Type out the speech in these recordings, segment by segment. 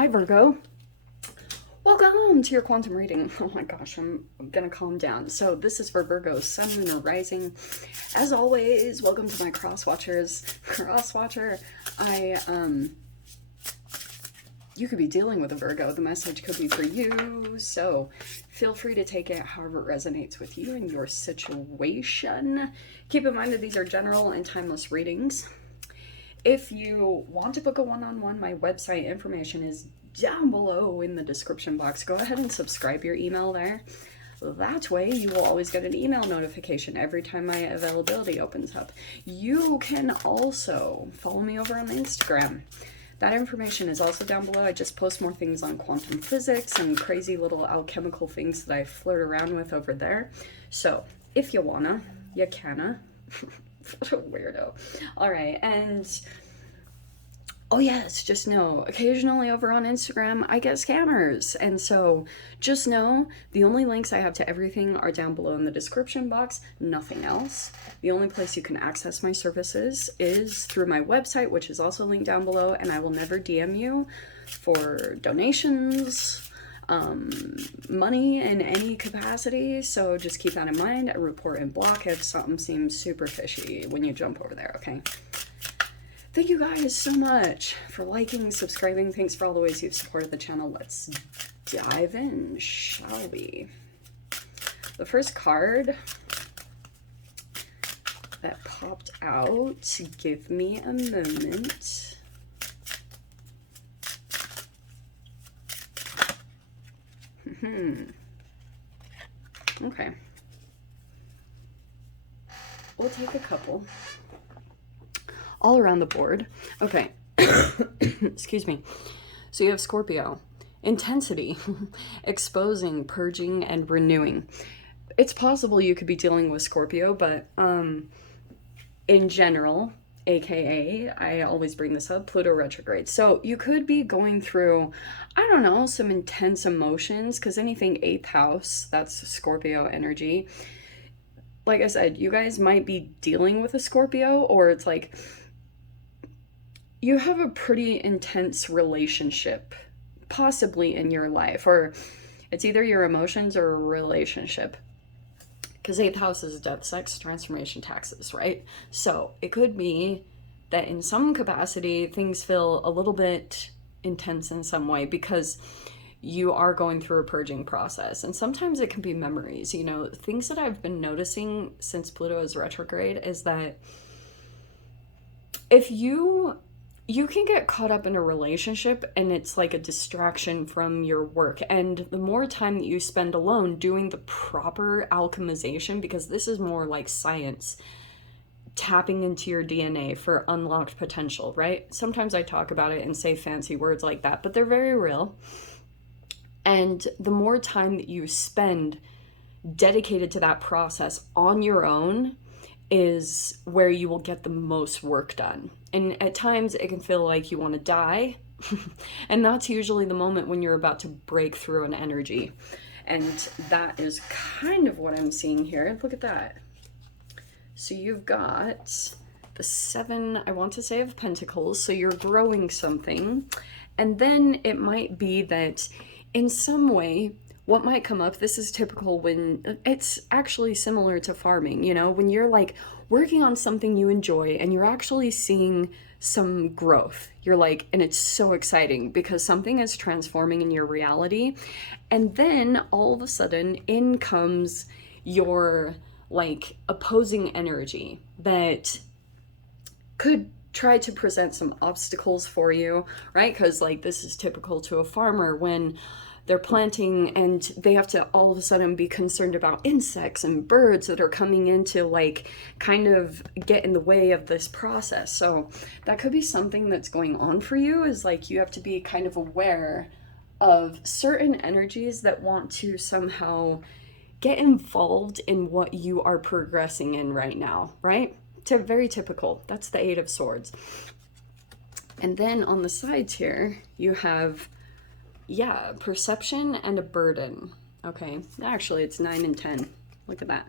Hi Virgo, welcome to your quantum reading. Oh my gosh, I'm gonna calm down. So this is for Virgo, Sun, Moon, or Rising. As always, welcome to my cross watchers. Cross watcher, you could be dealing with a Virgo. The message could be for you, so feel free to take it however it resonates with you and your situation. Keep in mind that these are general and timeless readings. If you want to book a one-on-one, my website information is down below in the description box. Go ahead and subscribe your email there. That way you will always get an email notification every time my availability opens up. You can also follow me over on Instagram. That information is also down below. I just post more things on quantum physics and crazy little alchemical things that I flirt around with over there. So if you wanna, you canna. What a weirdo. All right, and oh yes, just know, occasionally over on Instagram, I get scammers. And so just know the only links I have to everything are down below in the description box, nothing else. The only place you can access my services is through my website, which is also linked down below, and I will never DM you for donations, money in any capacity. So just keep that in mind. I report and block if something seems super fishy when you jump over there, okay? Thank you guys so much for liking, subscribing. Thanks for all the ways you've supported the channel. Let's dive in, shall we? The first card that popped out, give me a moment. Okay. We'll take a couple. All around the board. Okay. Excuse me. So you have Scorpio. Intensity. Exposing, purging, and renewing. It's possible you could be dealing with Scorpio, but in general, aka, I always bring this up, Pluto retrograde. So you could be going through, I don't know, some intense emotions, because anything 8th house, that's Scorpio energy. Like I said, you guys might be dealing with a Scorpio, or it's like you have a pretty intense relationship, possibly in your life, or it's either your emotions or a relationship. Because 8th house is death, sex, transformation, taxes, right? So it could be that in some capacity, things feel a little bit intense in some way because you are going through a purging process. And sometimes it can be memories. You know, things that I've been noticing since Pluto is retrograde is that if you can get caught up in a relationship and it's like a distraction from your work. And the more time that you spend alone doing the proper alchemization, because this is more like science, tapping into your DNA for unlocked potential, right? Sometimes I talk about it and say fancy words like that, but they're very real. And the more time that you spend dedicated to that process on your own is where you will get the most work done. And at times it can feel like you want to die. And that's usually the moment when you're about to break through an energy. And that is kind of what I'm seeing here. Look at that. So you've got the 7, I want to say, of Pentacles. So you're growing something. And then it might be that in some way, what might come up, this is typical when it's actually similar to farming, you know, when you're like working on something you enjoy and you're actually seeing some growth. You're like, and it's so exciting because something is transforming in your reality. And then all of a sudden in comes your like opposing energy that could try to present some obstacles for you, right? Because like this is typical to a farmer when they're planting and they have to all of a sudden be concerned about insects and birds that are coming in to like kind of get in the way of this process. So that could be something that's going on for you, is like you have to be kind of aware of certain energies that want to somehow get involved in what you are progressing in right now, right? Very typical. That's the 8 of Swords. And then on the sides here, you have, yeah, perception and a burden. Okay, actually it's 9 and 10. Look at that.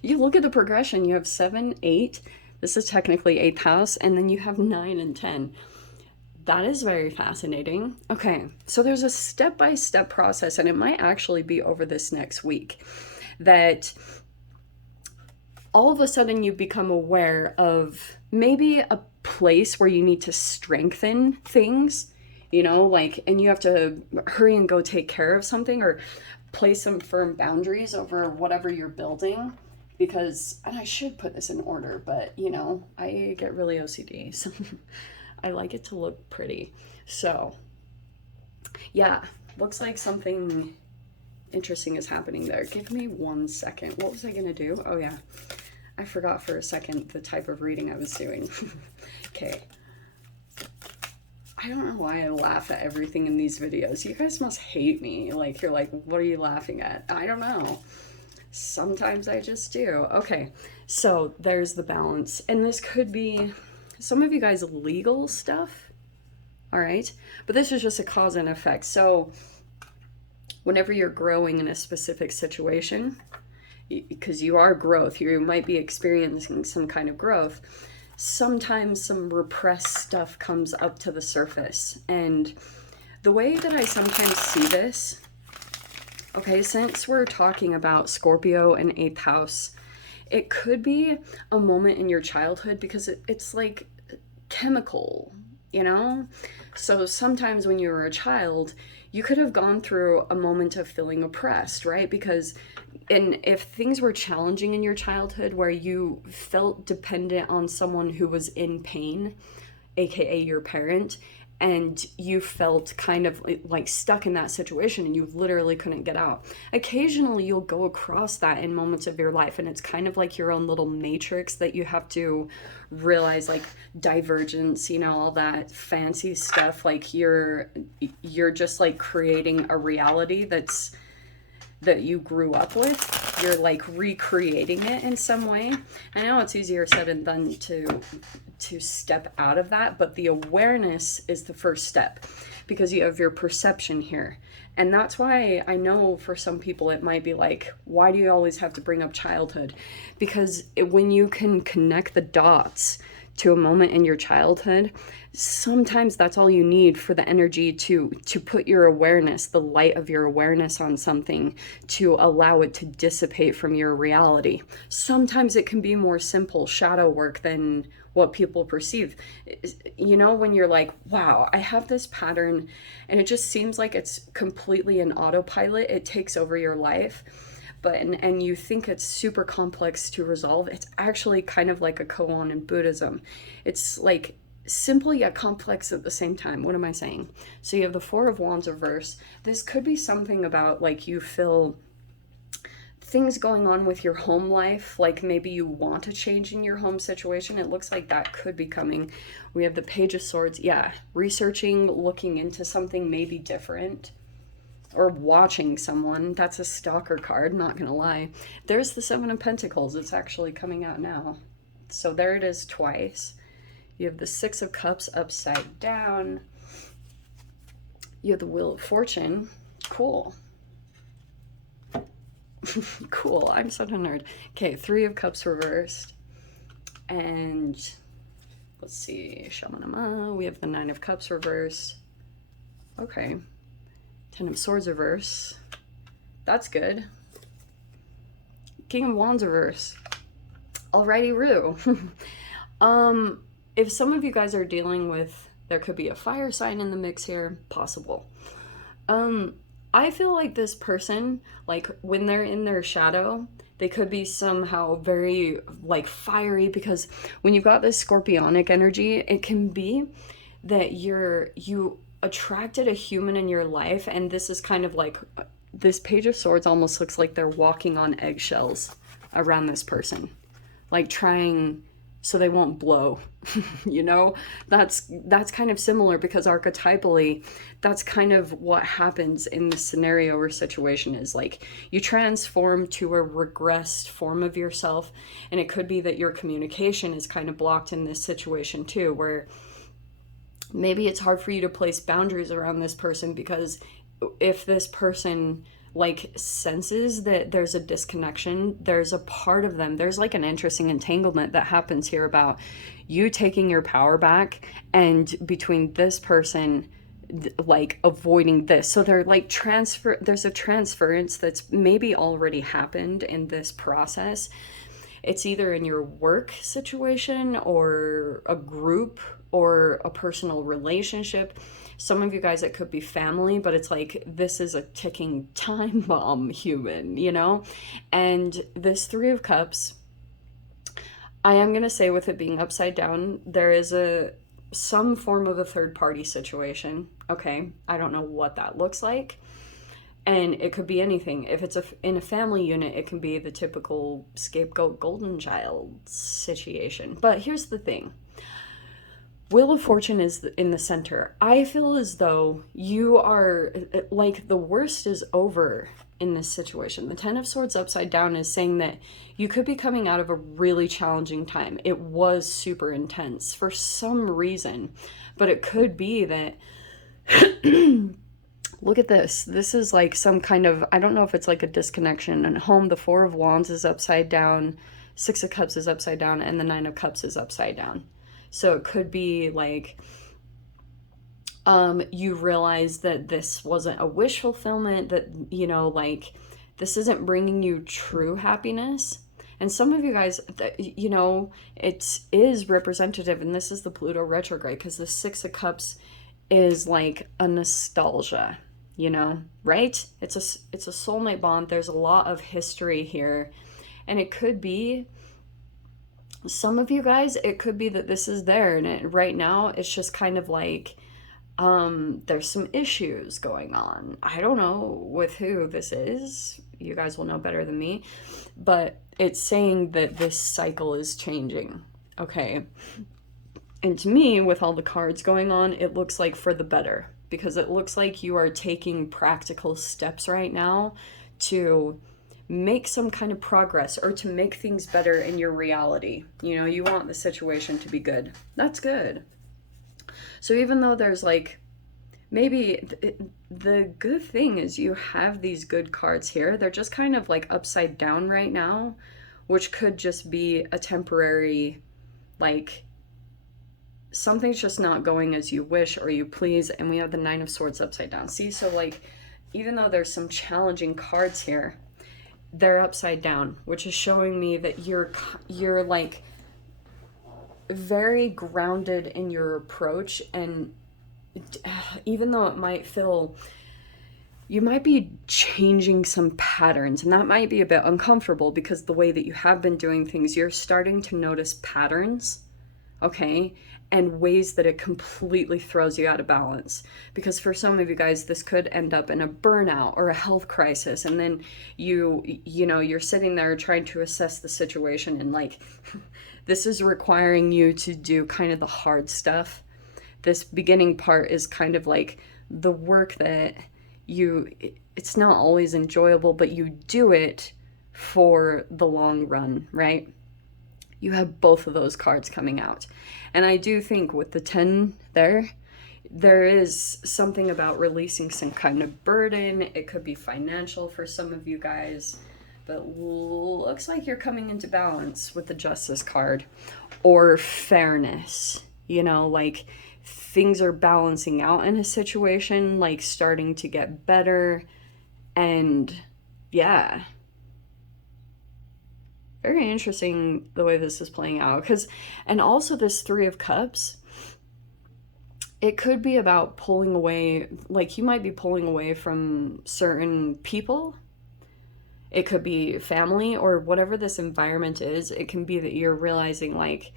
You look at the progression, you have 7, 8. This is technically 8th house, and then you have 9 and 10. That is very fascinating. Okay, so there's a step-by-step process, and it might actually be over this next week, that all of a sudden you become aware of maybe a place where you need to strengthen things, you know, like, and you have to hurry and go take care of something or place some firm boundaries over whatever you're building. Because, and I should put this in order, but you know, I get really OCD, so I like it to look pretty. So, yeah, looks like something interesting is happening there. Give me 1 second. What was I gonna do? Oh yeah, I forgot for a second the type of reading I was doing. Okay. I don't know why I laugh at everything in these videos. You guys must hate me. Like, you're like, what are you laughing at? I don't know. Sometimes I just do. Okay, so there's the balance. And this could be some of you guys legal stuff. All right, but this is just a cause and effect. So whenever you're growing in a specific situation, because you are growth, you might be experiencing some kind of growth, sometimes some repressed stuff comes up to the surface. And the way that I sometimes see this, okay, since we're talking about Scorpio and 8th house, it could be a moment in your childhood because it's like chemical, you know? So sometimes when you were a child, you could have gone through a moment of feeling oppressed, right? Because, and if things were challenging in your childhood where you felt dependent on someone who was in pain, aka your parent, and you felt kind of like stuck in that situation and you literally couldn't get out. Occasionally you'll go across that in moments of your life, and it's kind of like your own little matrix that you have to realize, like divergence, you know, all that fancy stuff. Like you're just like creating a reality that you grew up with. You're like recreating it in some way. I know it's easier said than done to step out of that, but the awareness is the first step, because you have your perception here. And that's why I know for some people it might be like, why do you always have to bring up childhood? Because when you can connect the dots to a moment in your childhood, sometimes that's all you need for the energy to put your awareness, the light of your awareness on something, to allow it to dissipate from your reality. Sometimes it can be more simple shadow work than what people perceive. You know, when you're like, wow, I have this pattern and it just seems like it's completely an autopilot, it takes over your life. But and you think it's super complex to resolve. It's actually kind of like a koan in Buddhism. It's like simple yet complex at the same time. What am I saying? So you have the Four of Wands reverse. This could be something about like you feel things going on with your home life, like maybe you want a change in your home situation. It looks like that could be coming. We have the Page of Swords. Yeah, researching, looking into something maybe different, or watching someone. That's a stalker card, not gonna lie. There's the Seven of Pentacles. It's actually coming out now. So there it is twice. You have the Six of Cups upside down. You have the Wheel of Fortune. Cool. Cool. I'm such a nerd. Okay, Three of Cups reversed. And let's see. Shamanama. We have the Nine of Cups reversed. Okay. Ten of Swords reverse. That's good. King of Wands reverse. Alrighty, Roo. If some of you guys are dealing with, there could be a fire sign in the mix here, possible. I feel like this person, like when they're in their shadow, they could be somehow very like fiery, because when you've got this scorpionic energy, it can be that you attracted a human in your life, and this is kind of like, this Page of Swords almost looks like they're walking on eggshells around this person, like trying so they won't blow. You know, that's kind of similar, because archetypally that's kind of what happens in the scenario or situation, is like you transform to a regressed form of yourself. And it could be that your communication is kind of blocked in this situation too, where maybe it's hard for you to place boundaries around this person, because if this person like senses that there's a disconnection. There's a part of them, there's like an interesting entanglement that happens here about you taking your power back, and between this person like avoiding this. So they're like there's a transference that's maybe already happened in this process. It's either in your work situation or a group or a personal relationship. Some of you guys, it could be family, but it's like this is a ticking time bomb, human, you know? And this Three of Cups, I am going to say, with it being upside down, there is some form of a third party situation. Okay, I don't know what that looks like. And it could be anything. If it's in a family unit, it can be the typical scapegoat golden child situation. But here's the thing. Wheel of Fortune is in the center. I feel as though you are, like, the worst is over in this situation. The Ten of Swords upside down is saying that you could be coming out of a really challenging time. It was super intense for some reason, but it could be that look at this. This is like some kind of, I don't know if it's like a disconnection. And home, the Four of Wands is upside down, Six of Cups is upside down, and the Nine of Cups is upside down. So it could be like you realize that this wasn't a wish fulfillment, that, you know, like this isn't bringing you true happiness. And some of you guys, you know, it is representative, and this is the Pluto retrograde, because the Six of Cups is like a nostalgia, you know, right? It's a soulmate bond. There's a lot of history here, and it could be some of you guys, it could be that this is there, and right now it's just kind of like there's some issues going on. I don't know with who this is. You guys will know better than me, but it's saying that this cycle is changing. Okay. And to me, with all the cards going on, it looks like for the better, because it looks like you are taking practical steps right now to make some kind of progress, or to make things better in your reality. You know, you want the situation to be good. That's good. So even though there's like, maybe the good thing is you have these good cards here. They're just kind of like upside down right now, which could just be a temporary, like, something's just not going as you wish or you please. And we have the Nine of Swords upside down. See, so like, even though there's some challenging cards here, they're upside down, which is showing me that you're like very grounded in your approach. And even though it might feel, you might be changing some patterns, and that might be a bit uncomfortable, because the way that you have been doing things, you're starting to notice patterns, okay, and ways that it completely throws you out of balance. Because for some of you guys, this could end up in a burnout or a health crisis, and then you know, you're sitting there trying to assess the situation, and like this is requiring you to do kind of the hard stuff. This beginning part is kind of like the work that it's not always enjoyable, but you do it for the long run, right? You have both of those cards coming out. And I do think with the 10 there is something about releasing some kind of burden. It could be financial for some of you guys, but looks like you're coming into balance with the Justice card, or fairness. You know, like things are balancing out in a situation, like starting to get better. And yeah, very interesting the way this is playing out. And also this Three of Cups, it could be about pulling away, like you might be pulling away from certain people. It could be family or whatever this environment is. It can be that you're realizing like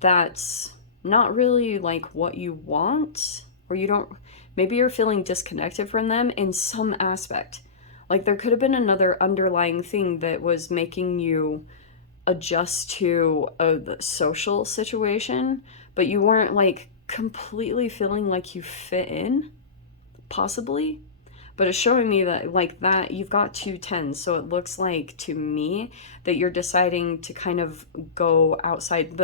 that's not really like what you want, or you don't, maybe you're feeling disconnected from them in some aspect. Like there could have been another underlying thing that was making you adjust to a social situation, but you weren't like completely feeling like you fit in, possibly. But it's showing me that like that you've got 2 10s, so it looks like to me that you're deciding to kind of go outside.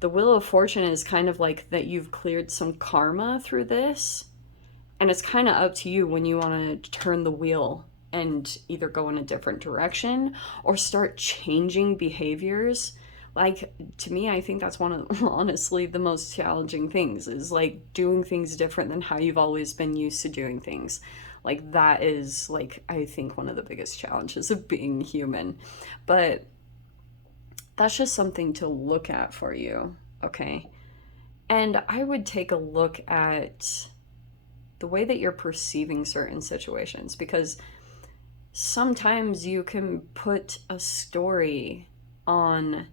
The Wheel of Fortune is kind of like that you've cleared some karma through this, And it's kind of up to you when you want to turn the wheel and either go in a different direction or start changing behaviors. Like, to me, I think that's one of honestly the most challenging things, is like doing things different than how you've always been used to doing things. Like, that is, like, I think one of the biggest challenges of being human. But that's just something to look at for you, okay? And I would take a look at the way that you're perceiving certain situations, because sometimes you can put a story on.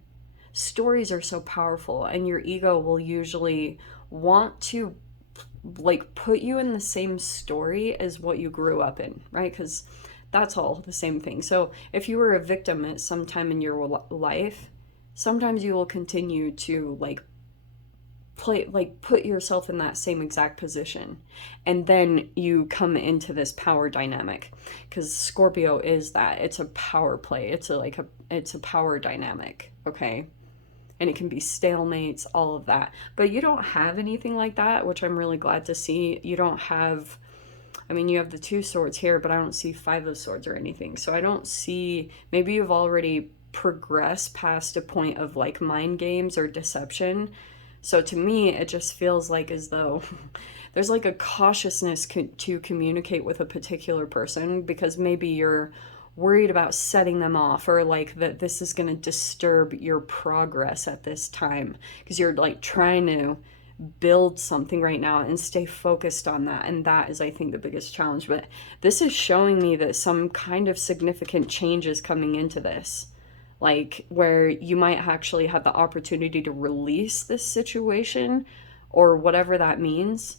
Stories are so powerful, and your ego will usually want to like put you in the same story as what you grew up in, right? Because that's all the same thing. So if you were a victim at some time in your life, sometimes you will continue to like play, like put yourself in that same exact position, and then you come into this power dynamic, because Scorpio is that. It's a power play. It's a power dynamic, okay? And it can be stalemates, all of that. But you don't have anything like that, which I'm really glad to see. You don't have, I mean, you have the two swords here, but I don't see five of swords or anything. So I don't see, maybe you've already progressed past a point of like mind games or deception. So to me, it just feels like as though there's like a cautiousness to communicate with a particular person, because maybe you're worried about setting them off, or like that this is going to disturb your progress at this time, because you're like trying to build something right now and stay focused on that. And that is, I think, the biggest challenge. But this is showing me that some kind of significant change is coming into this, like where you might actually have the opportunity to release this situation or whatever that means.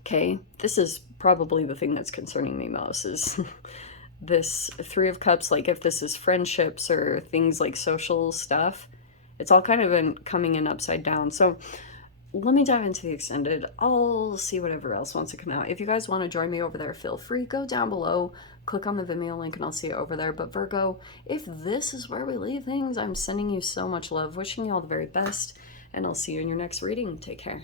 Okay, this is probably the thing that's concerning me most, is this Three of Cups. Like, if this is friendships or things like social stuff, it's all kind of coming in upside down. So let me dive into the extended. I'll see whatever else wants to come out. If you guys want to join me over there, feel free. Go down below, click on the Vimeo link, and I'll see you over there. But Virgo, if this is where we leave things, I'm sending you so much love, wishing you all the very best, and I'll see you in your next reading. Take care.